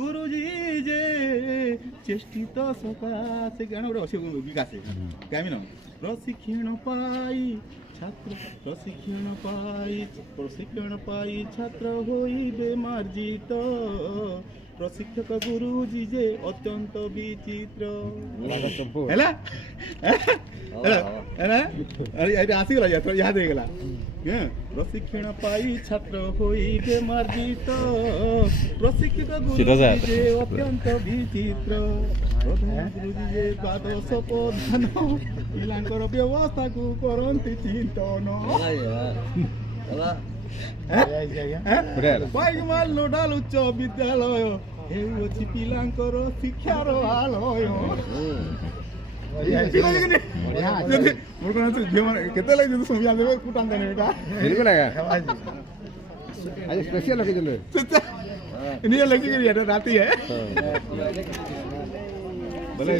গুরুজি যে চেষ্টিত সকাশে গান গোটে অছে বিকাশে গামি না প্রশিক্ষণ পাই ছাত্র প্রশিক্ষণ পাই ছাত্র হইবে মার্জিত প্রশিক্ষক গুরুজি যে অত্যন্ত বিচিত্র ହେଲା এটা ଆସିଗଲା ୟାଦ ହେଇଗଲା ପ୍ରଶିକ୍ଷଣ ପାଇ ଛାତ୍ର ହୋଇବେ ମାର୍ଜିତ ପ୍ରଶିକ୍ଷକ ଗୁରୁଜି ଯେ ଅତ୍ୟନ୍ତ ବିଚିତ୍ର ପ୍ରଧାନ ଗୁରୁଜି ଯେ ଦ୍ୱାଦଶ ପ୍ରଧାନ ପିଲାଙ୍କର ବ୍ୟବସ୍ଥାକୁ କରନ୍ତି ଚିନ୍ତନ ପାଇକମାଲ ନୋଡାଲ ଉଚ୍ଚ ବିଦ୍ୟାଳୟ ହେଉଅଛି ପିଲାଙ୍କର ଶିକ୍ଷାର ଆଳୟ କେତେ ଲାଗି ସମୟ ଦେବେ କୁଟାନ ଦେବେ ଏଇଟା स्पेशल लगे नहीं लगी राती है बोले